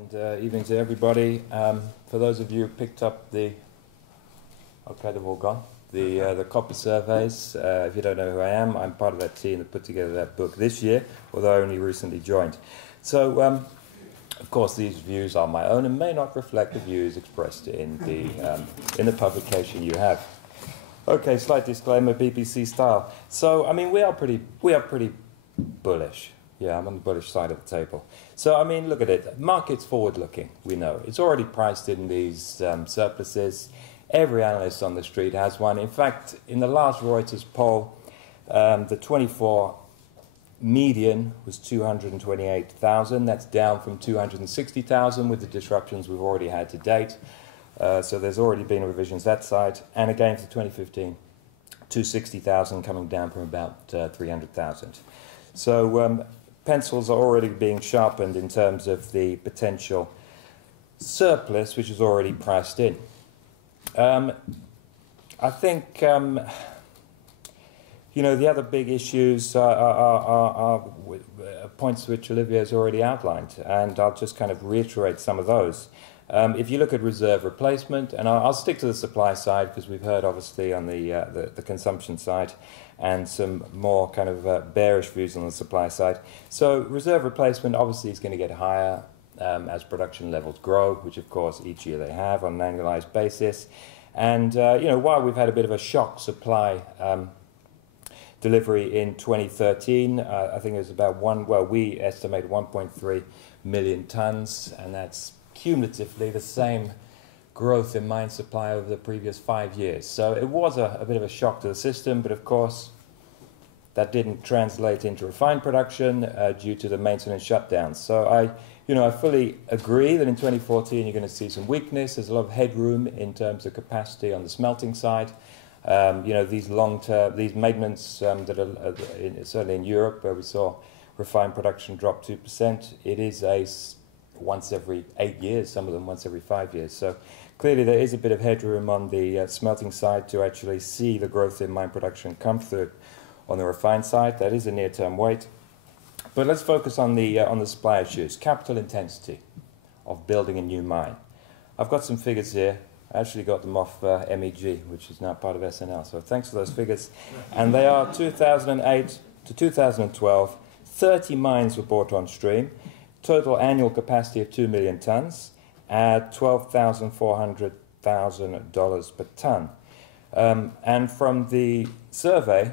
And evening to everybody. For those of you who picked up the, okay, they've all gone, the copper surveys, if you don't know who I am, I'm part of that team that put together that book this year, although I only recently joined. So, of course, these views are my own and may not reflect the views expressed in the publication you have. Okay, slight disclaimer, BBC style. So, I mean, we are pretty bullish. Yeah, I'm on the bullish side of the table. So, I mean, look at it. Market's forward-looking, we know. It's already priced in these surpluses. Every analyst on the street has one. In fact, in the last Reuters poll, the 24 median was 228,000. That's down from 260,000 with the disruptions we've already had to date. So there's already been revisions that side. And again, for 2015, 260,000 coming down from about 300,000. So pencils are already being sharpened in terms of the potential surplus, which is already priced in. I think, you know, the other big issues are points which Olivier has already outlined, and I'll just kind of reiterate some of those. If you look at reserve replacement, and I'll stick to the supply side because we've heard obviously on the consumption side and some more kind of bearish views on the supply side. So reserve replacement obviously is going to get higher as production levels grow, which of course each year they have on an annualized basis. And you know, while we've had a bit of a shock supply delivery in 2013, I think it was about we estimate 1.3 million tons, and that's cumulatively the same growth in mine supply over the previous 5 years. So it was a bit of a shock to the system, but of course that didn't translate into refined production due to the maintenance shutdowns. So I fully agree that in 2014 you're going to see some weakness. There's a lot of headroom in terms of capacity on the smelting side. You know, these long-term, these maintenance that are certainly in Europe, where we saw refined production drop 2%, it is once every 8 years, some of them once every 5 years. So clearly there is a bit of headroom on the smelting side to actually see the growth in mine production come through on the refined side. That is a near-term wait. But let's focus on the supply issues. Capital intensity of building a new mine. I've got some figures here. I actually got them off MEG, which is now part of SNL. So thanks for those figures. And they are 2008 to 2012. 30 mines were brought on stream. Total annual capacity of 2 million tons at $12,400 per ton. And from the survey,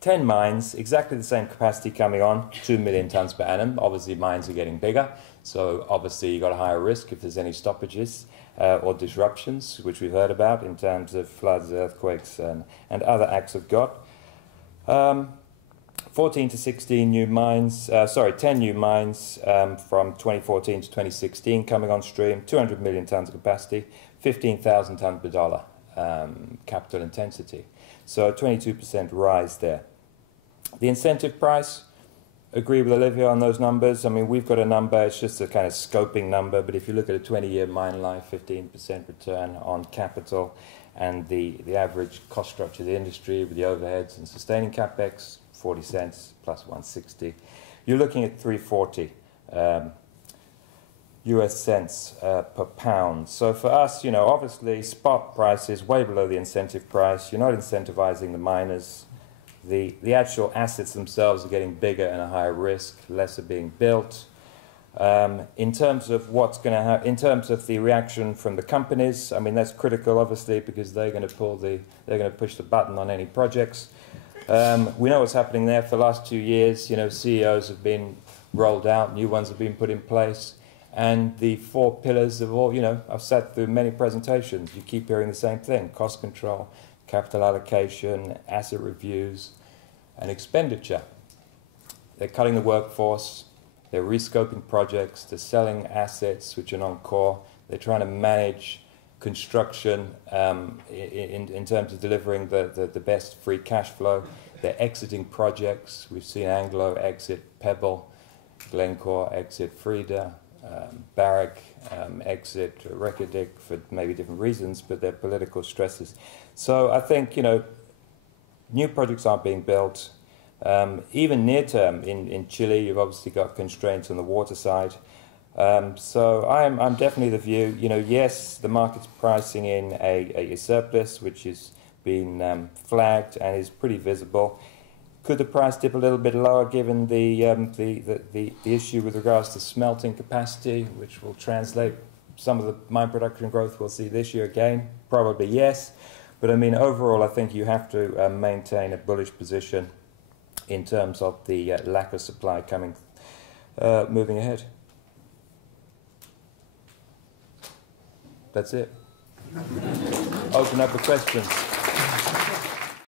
10 mines, exactly the same capacity coming on, 2 million tons per annum. Obviously, mines are getting bigger, so obviously you've got a higher risk if there's any stoppages or disruptions, which we've heard about in terms of floods, earthquakes, and other acts of God. 14 to 16 new mines, 10 new mines from 2014 to 2016 coming on stream, 200 million tons of capacity, 15,000 tons per dollar capital intensity. So a 22% rise there. The incentive price, agree with Olivier on those numbers. I mean, we've got a number, it's just a kind of scoping number, but if you look at a 20-year mine life, 15% return on capital, and the average cost structure of the industry with the overheads and sustaining capex, 40 cents plus 160. You're looking at 340 US cents per pound. So for us, you know, obviously spot price is way below the incentive price. You're not incentivizing the miners. The actual assets themselves are getting bigger and a higher risk. Less are being built. In terms of what's going to happen, in terms of the reaction from the companies, I mean that's critical, obviously, because they're going to push the button on any projects. We know what's happening there for the last 2 years. You know, CEOs have been rolled out, new ones have been put in place, and the 4 pillars of all, you know, I've sat through many presentations. You keep hearing the same thing: cost control, capital allocation, asset reviews, and expenditure. They're cutting the workforce, they're rescoping projects, they're selling assets which are non-core, they're trying to manage construction in terms of delivering the best free cash flow. They're exiting projects. We've seen Anglo exit Pebble, Glencore exit Frida, Barrick exit Reko Diq for maybe different reasons, but they're political stresses. So I think, you know, new projects aren't being built. Even near term in Chile, you've obviously got constraints on the water side. So I'm definitely the view, you know, yes, the market's pricing in a surplus, which has been flagged and is pretty visible. Could the price dip a little bit lower given the issue with regards to smelting capacity, which will translate some of the mine production growth we'll see this year again? Probably yes. But I mean, overall, I think you have to maintain a bullish position in terms of the lack of supply coming, moving ahead. That's it. Open up for questions.